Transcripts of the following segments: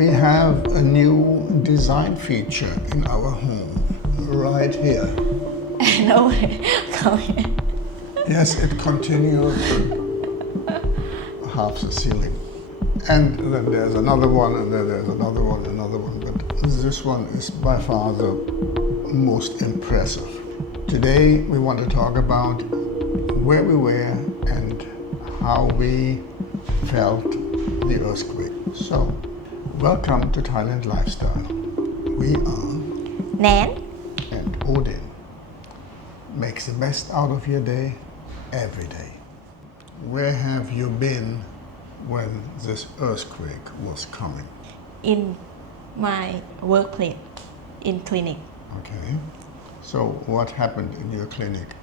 We have a new design feature in our home, right here. No, come here. Yes, it continues half the ceiling. And then there's another one, and then there's another one, but this one is by far the most impressive. Today we want to talk about where we were and how we felt the earthquake. So, welcome to Thailand Lifestyle. We are Nann and Odin. Makes the best out of your day every day. Where have you been when this earthquake was coming? in my workplace, in clinic, Okay. So what happened in your clinic?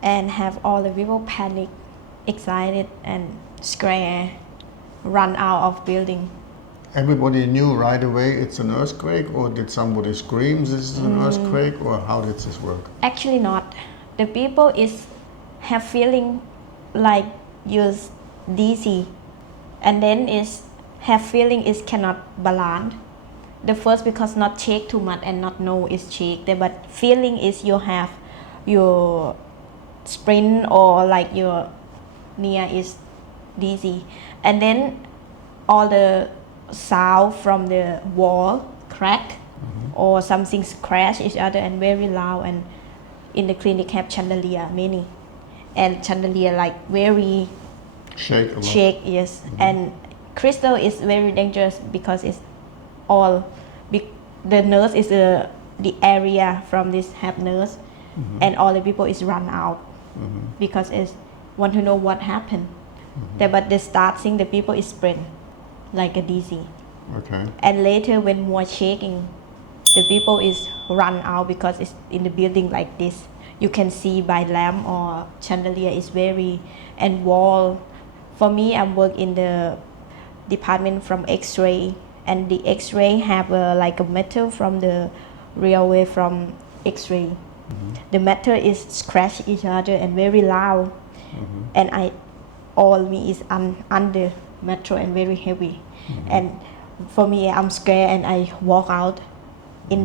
and have all the people panic, excited and scared, run out of building. Everybody knew right away it's an earthquake, or did somebody scream this is an earthquake, or how did this work? Actually not. The people is have feeling like use dizzy, and then is have feeling is cannot balance. The first because not shake too much and not know is shake, but feeling is you have your sprint or like your near is dizzy, and then all the sound from the wall crack or something crash each other and very loud. And in the clinic have chandelier many, and chandelier like very Shake a lot. shake, yes. And crystal is very dangerous because it's all the nurse is the area from this have nurse, and all the people is run out because it's want to know what happened. But the starting the people is spread like a dizzy, Okay. and later when more shaking, the people is run out because it's in the building like this. You can see by lamp or chandelier is very, and wall. For me, I work in the department from X-ray, and the X-ray have like a metal from the railway from X-ray. The metal is scratch each other and very loud, and all me is under metal and very heavy. And for me, I'm scared and I walk out in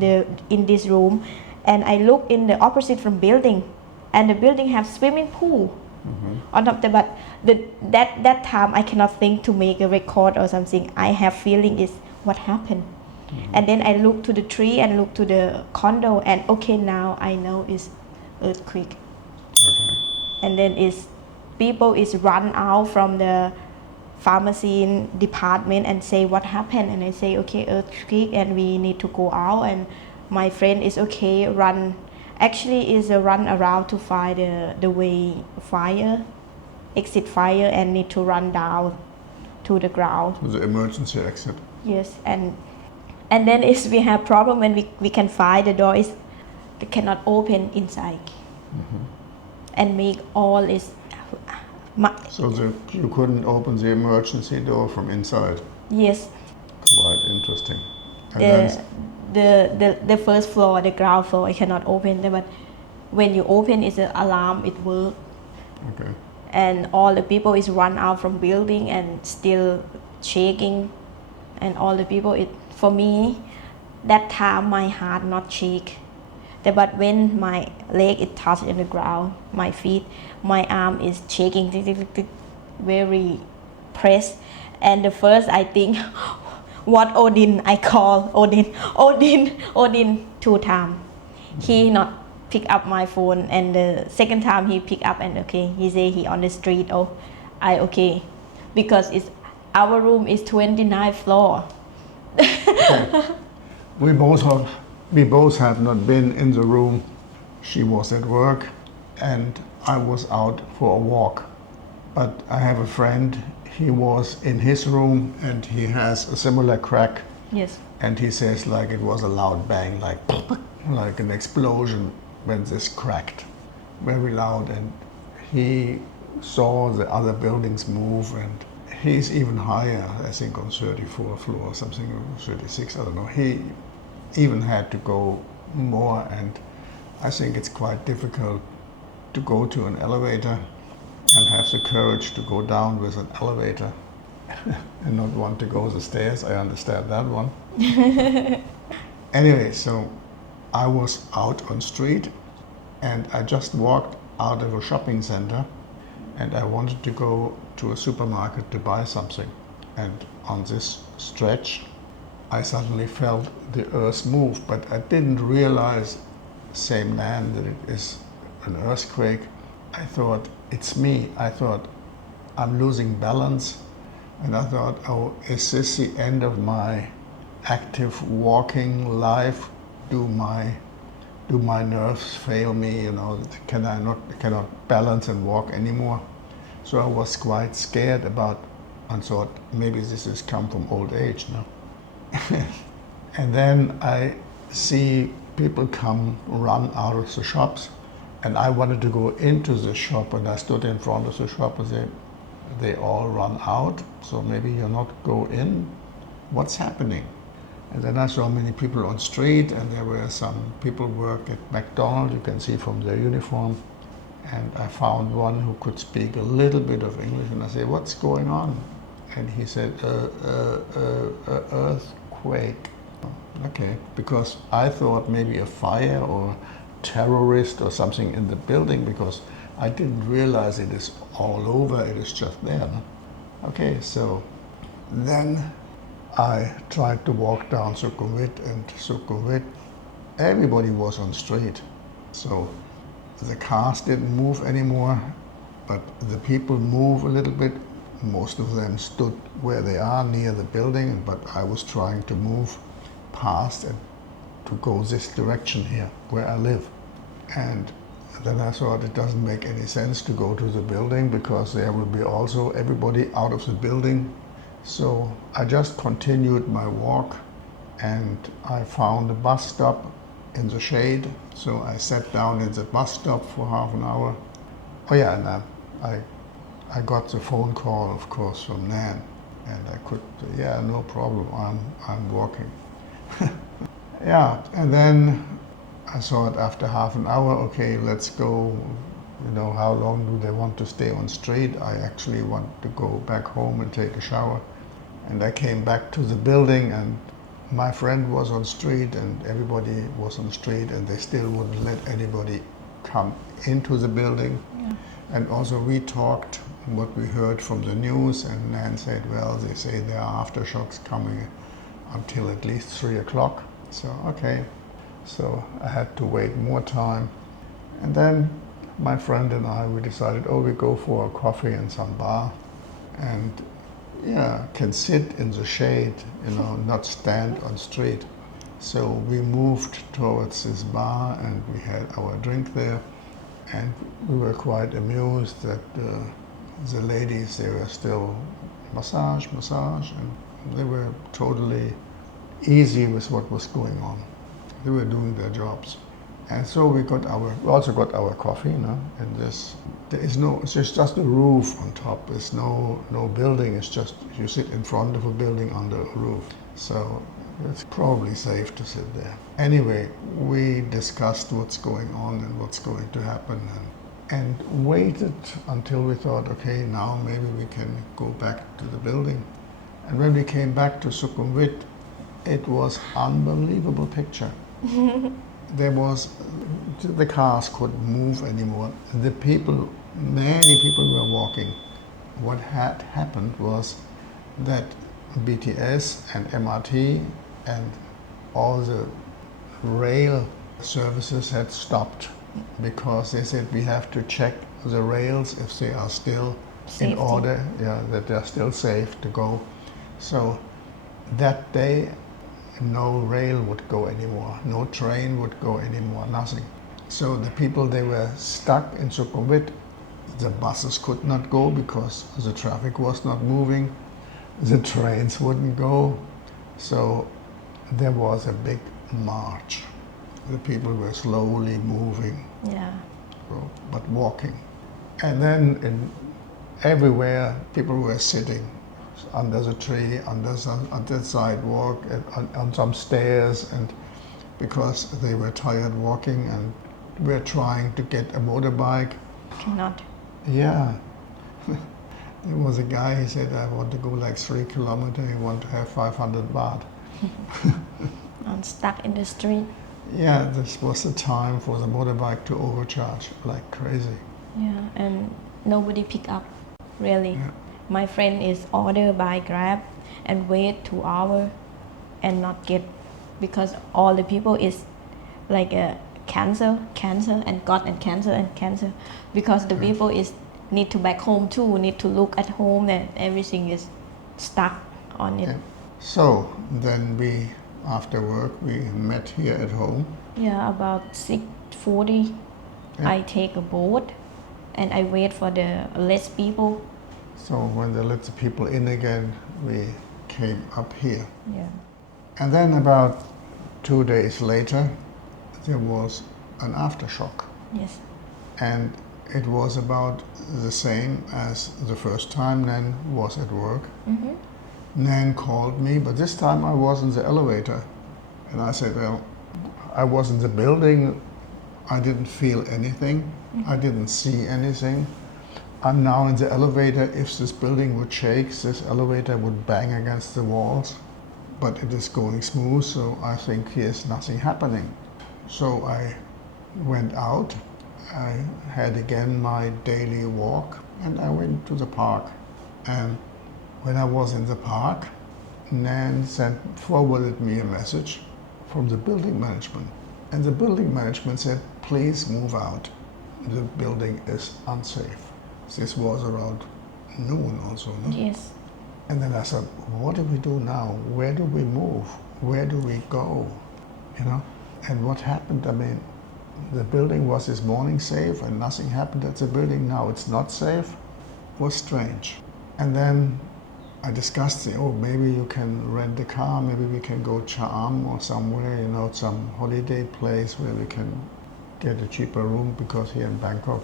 this room, and I look in the opposite from building, and the building have swimming pool on top of but that time I cannot think to make a record or something. I have feeling is what happened. And then I look to the tree and look to the condo, and okay, now I know it's earthquake. Okay. And then is people is run out from the pharmacy department and say what happened, and I say okay, earthquake and we need to go out. And my friend is okay, run, actually is a run around to find the way fire, exit fire, and need to run down to the ground. The emergency exit. Yes. And then is we have problem when we can find the door is they cannot open inside, and make all is So you couldn't open the emergency door from inside. yes. Quite interesting. And The first floor, the ground floor, I cannot open. But when you open, it's an alarm. It work, okay. and all the people is run out from building and still shaking, and all the people. It for me, that time my heart not shake. But when my leg is touched in the ground, my feet, my arm is shaking, very pressed. And the first I think, what Odin? I call Odin 2 times. He not pick up my phone, and the second time he pick up, and okay, he say he on the street. Oh, I okay, because it's our room is 29th floor. Okay. We both have not been in the room. She was at work and I was out for a walk. But I have a friend, he was in his room and he has a similar crack. Yes. And he says like it was a loud bang, like an explosion when this cracked. Very loud, and he saw the other buildings move, and he's even higher, I think on 34th floor or something, or 36, I don't know. He even had to go more, and I think it's quite difficult to go to an elevator and have the courage to go down with an elevator and not want to go the stairs. I understand that one. Anyway, so I was out on street and I just walked out of a shopping center and I wanted to go to a supermarket to buy something. And on this stretch, I suddenly felt the earth move, but I didn't realize, same Nann, that it is an earthquake. I thought, it's me. I thought, I'm losing balance. And I thought, oh, is this the end of my active walking life? Do my nerves fail me? Cannot balance and walk anymore? So I was quite scared about, and thought maybe this has come from old age now. And then I see people run out of the shops, and I wanted to go into the shop, and I stood in front of the shop and said, they all run out, so maybe you're not go in. What's happening? And then I saw many people on street, and there were some people work at McDonald's, you can see from their uniform. And I found one who could speak a little bit of English, and I said, what's going on? And he said, earthquake. Okay, because I thought maybe a fire or terrorist or something in the building, because I didn't realize it is all over, it is just there. No? Okay, so then I tried to walk down Sukhumvit, and Sukhumvit, everybody was on street. So the cars didn't move anymore, but the people move a little bit. Most of them stood where they are near the building, but I was trying to move past and to go this direction here, where I live. And then I thought it doesn't make any sense to go to the building because there will be also everybody out of the building. So I just continued my walk, and I found a bus stop in the shade. So I sat down in the bus stop for half an hour. Oh yeah, and I got the phone call, of course, from Nann, and I could, yeah, no problem, I'm walking. Yeah, and then I thought after half an hour, okay, let's go. How long do they want to stay on street? I actually want to go back home and take a shower. And I came back to the building, and my friend was on street, and everybody was on street, and they still wouldn't let anybody come into the building. Yeah. And also we talked what we heard from the news, and Nann said, well, they say there are aftershocks coming until at least 3 o'clock. So, okay. So I had to wait more time. And then my friend and I, we decided, we go for a coffee in some bar, and yeah, can sit in the shade, not stand on street. So we moved towards this bar, and we had our drink there, and we were quite amused that the ladies, they were still massage, and they were totally easy with what was going on. They were doing their jobs. And so we also got our coffee, and it's just a roof on top. There's no building, it's just, you sit in front of a building under a roof. So it's probably safe to sit there. Anyway, we discussed what's going on and what's going to happen, and waited until we thought, okay, now maybe we can go back to the building. And when we came back to Sukhumvit, it was unbelievable picture. The cars couldn't move anymore. Many people were walking. What had happened was that BTS and MRT and all the rail services had stopped because they said we have to check the rails if they are still in order, that they are still safe to go. So that day, no rail would go anymore, no train would go anymore, nothing. So the people, they were stuck in Sukhumvit. The buses could not go because the traffic was not moving. The trains wouldn't go. So there was a big march. The people were slowly moving, but walking. And then everywhere people were sitting under the tree, on the sidewalk, on some stairs, and because they were tired walking and were trying to get a motorbike. Cannot. Yeah. There was a guy, he said, I want to go like 3 kilometers, he want to have 500 baht. I'm stuck in the street. Yeah, this was the time for the motorbike to overcharge like crazy. Yeah, and nobody pick up, really. Yeah. My friend is ordered by Grab and wait 2 hours and not get, because all the people is like cancel and got and cancel because the people is need to back home too, need to look at home, and everything is stuck on it. Yeah. So then we, after work, we met here at home. Yeah, about 6:40, Yeah. I take a boat and I wait for the less people. So when they let the people in again, we came up here. Yeah. And then about 2 days later, there was an aftershock. Yes. And it was about the same as the first time Nann was at work. Mm-hmm. Nann called me, but this time I was in the elevator. And I said, well, I was in the building, I didn't feel anything, I didn't see anything. I'm now in the elevator. If this building would shake, this elevator would bang against the walls. But it is going smooth, so I think here's nothing happening. So I went out, I had again my daily walk, and I went to the park. And when I was in the park, Nann forwarded me a message from the building management. And the building management said, please move out. The building is unsafe. This was around noon also, no? Yes. And then I said, what do we do now? Where do we move? Where do we go? You know? And what happened, I mean, the building was this morning safe and nothing happened at the building. Now it's not safe. It was strange. And then I discussed, maybe you can rent a car, maybe we can go Charm or somewhere, some holiday place where we can get a cheaper room, because here in Bangkok,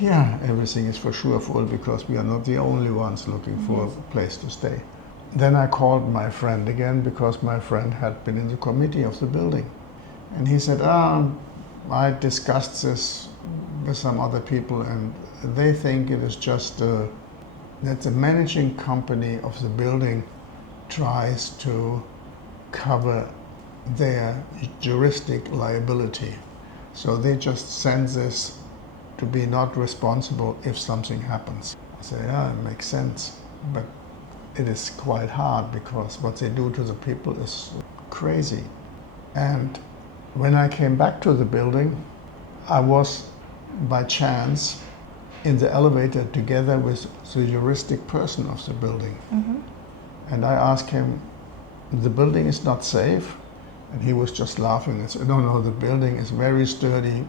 everything is for sure full, because we are not the only ones looking for a place to stay. Then I called my friend again, because my friend had been in the committee of the building. And he said, I discussed this with some other people, and they think it is just that the managing company of the building tries to cover their juristic liability. So they just send this to be not responsible if something happens. I say, it makes sense, but it is quite hard, because what they do to the people is crazy. And when I came back to the building, I was by chance in the elevator together with the juristic person of the building. Mm-hmm. And I asked him, the building is not safe? And he was just laughing and said, no, the building is very sturdy.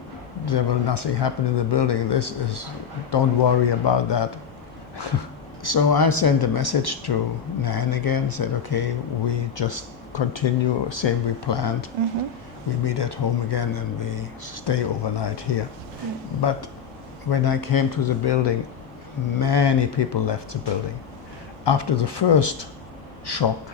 There will nothing happen in the building. Don't worry about that. So I sent a message to Nann again, said, okay, we just continue, same we planned. Mm-hmm. We meet at home again and we stay overnight here. Mm-hmm. But when I came to the building, many people left the building. After the first shock,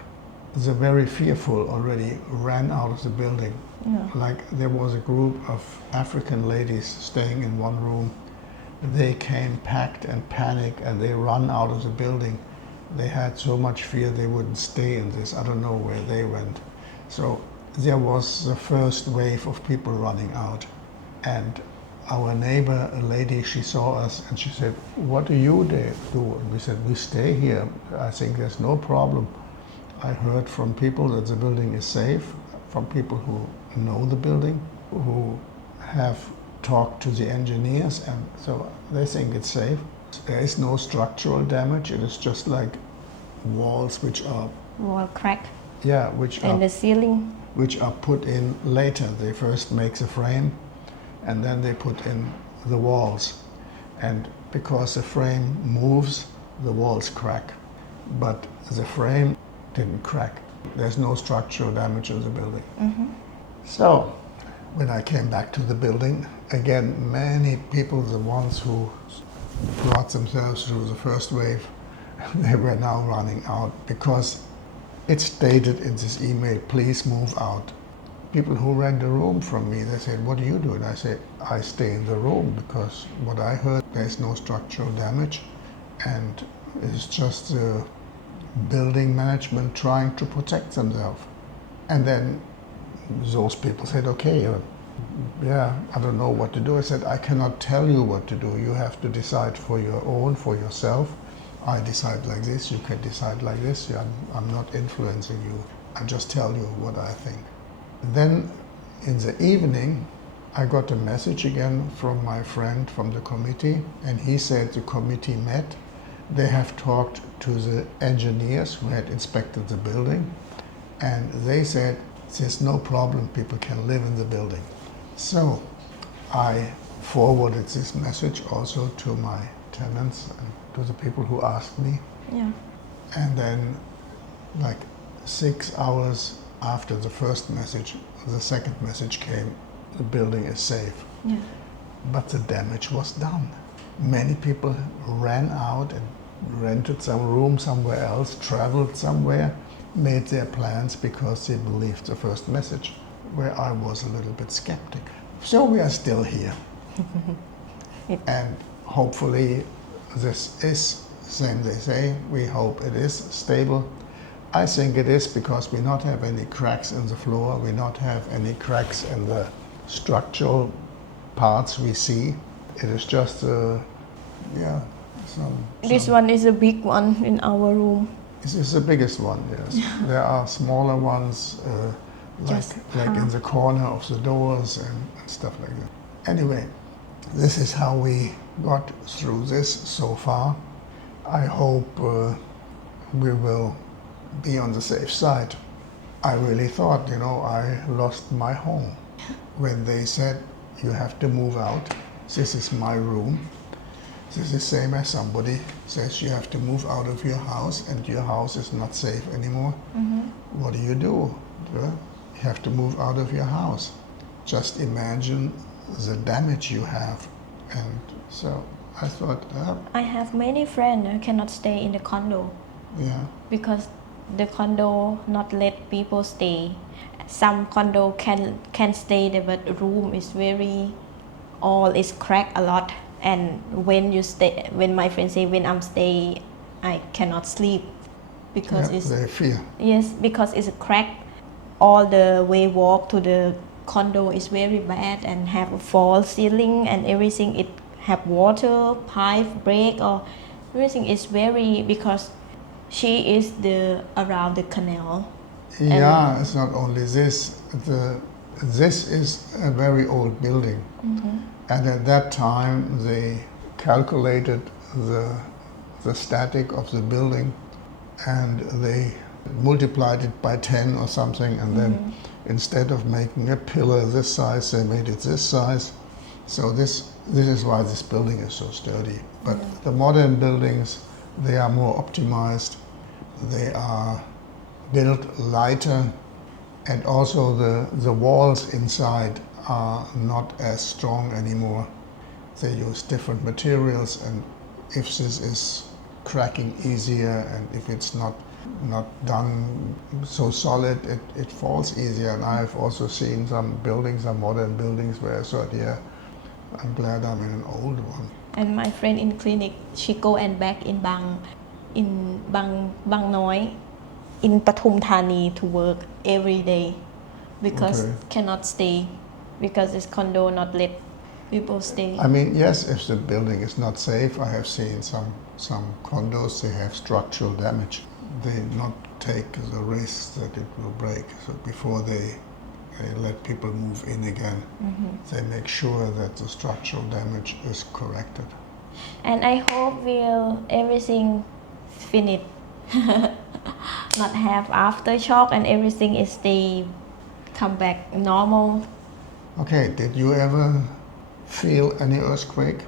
the very fearful already ran out of the building. Yeah. Like there was a group of African ladies staying in one room. They came packed and panicked, and they ran out of the building. They had so much fear they wouldn't stay in this. I don't know where they went. So there was the first wave of people running out. And our neighbor, a lady, she saw us and she said, what do you do? And we said, we stay here. I think there's no problem. I heard from people that the building is safe, from people who know the building, who have talked to the engineers, and so they think it's safe. There is no structural damage. It is just like walls which are Wall crack. Yeah, And the ceiling. which are put in later. They first make the frame, and then they put in the walls. And because the frame moves, the walls crack. But the frame didn't crack. There's no structural damage in the building. Mm-hmm. So, when I came back to the building, again, many people, the ones who brought themselves through the first wave, they were now running out, because it stated in this email, please move out. People who rent a room from me, they said, what do you do? And I said, I stay in the room, because what I heard, there's no structural damage, and It's just building management trying to protect themselves. And then those people said, okay, yeah, I don't know what to do. I said, I cannot tell you what to do. You have to decide for your own, for yourself. I decide like this, you can decide like this. I'm not influencing you. I just tell you what I think. Then in the evening, I got a message again from my friend from the committee, and he said the committee met. They have talked to the engineers who had inspected the building, and they said there's no problem, people can live in the building. So I forwarded this message also to my tenants and to the people who asked me. Yeah. And then like 6 hours after the first message, the second message came, the building is safe. Yeah. But the damage was done. Many people ran out and rented some room somewhere else, traveled somewhere, made their plans because they believed the first message, where I was a little bit skeptic. So we are still here. And hopefully this is, same they say, we hope it is stable. I think it is because we not have any cracks in the floor, we not have any cracks in the structural parts we see. It is just, This one is a big one in our room. This is the biggest one, yes. There are smaller ones, like in the corner of the doors and stuff like that. Anyway, this is how we got through this so far. I hope we will be on the safe side. I really thought, I lost my home. When they said, you have to move out, this is my room. This is the same as somebody says you have to move out of your house and your house is not safe anymore. Mm-hmm. What do? You have to move out of your house. Just imagine the damage you have. And so I thought, I have many friends who cannot stay in the condo. Yeah. Because the condo not let people stay. Some condo can stay there, but the room is all is cracked a lot. And when my friends say when I'm staying, I cannot sleep because they fear. Yes, because it's a crack. All the way walk to the condo is very bad and have a false ceiling and everything. It have water pipe break or everything is very, because she is around the canal. Yeah, it's not only this. This is a very old building. Mm-hmm. And at that time, they calculated the static of the building and they multiplied it by 10 or something. And then instead of making a pillar this size, they made it this size. So this is why this building is so sturdy. But the modern buildings, they are more optimized. They are built lighter. And also the walls inside are not as strong anymore. They use different materials, and if this is cracking easier and if it's not done so solid, it falls easier. And I've also seen some modern buildings where I thought, I'm glad I'm in an old one. And my friend in clinic, she go and back in Bang Noi, in Pathum Thani to work every day because cannot stay because this condo not let people stay. I mean, yes, if the building is not safe, I have seen some condos, they have structural damage. They not take the risk that it will break. So before they let people move in again, they make sure that the structural damage is corrected. And I hope everything finished. Not have aftershock and everything is come back normal. Okay, did you ever feel any earthquake?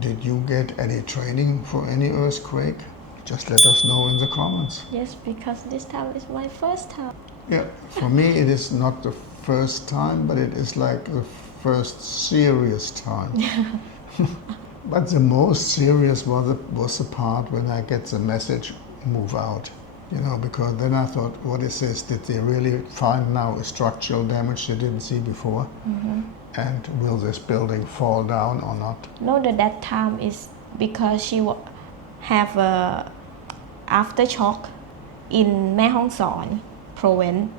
Did you get any training for any earthquake? Just let us know in the comments. Yes, because this time is my first time. Yeah, for me it is not the first time, but it is like the first serious time. But the most serious was the part when I get the message, move out. Because then I thought, what is this? Did they really find now a structural damage they didn't see before? Mm-hmm. And will this building fall down or not? No, that time is because she have aftershock in Mae Hong Son province,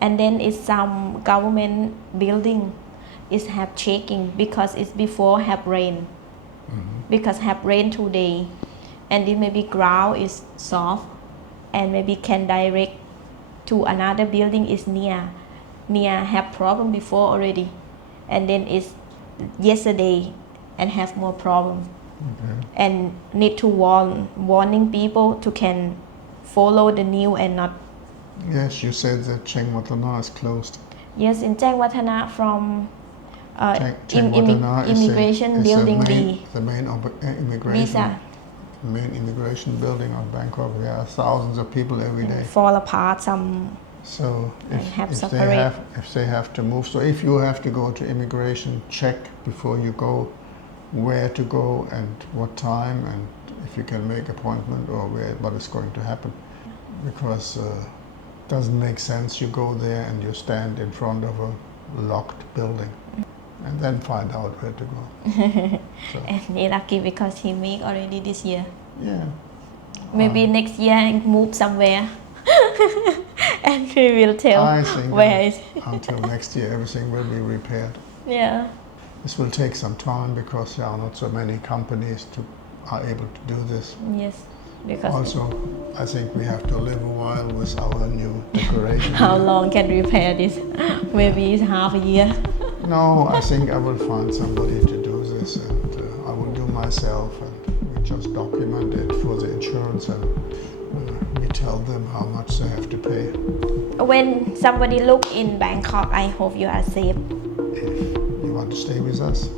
and then it's some government building is have shaking because it's before have rain, because have rain today, and then maybe ground is soft, and maybe can direct to another building is near have problem before already, and then it's yesterday and have more problem, and need to warning people to can follow the new and not. Yes, you said that Cheng Watana is closed. Yes, in Cheng Watana from Cheng Watana is immigration building B. The main immigration. Visa Main immigration building of Bangkok. There are thousands of people every day. fall apart some. So have if they have to move, so if you have to go to immigration, check before you go where to go and what time, and if you can make appointment or what is going to happen, because it doesn't make sense you go there and you stand in front of a locked building and then find out where to go. So, And he lucky because he make already this year. yeah. Maybe next year move somewhere. And we will tell I think where is. until next year everything will be repaired. Yeah. This will take some time because there are not so many companies are able to do this. Yes. Because Also, I think we have to live a while with our new decoration. how long can repair this? Maybe it's half a year. No, I think I will find somebody to do this, and I will do myself, and we just document it for the insurance, and we tell them how much they have to pay. When somebody look in Bangkok, I hope you are safe. If you want to stay with us,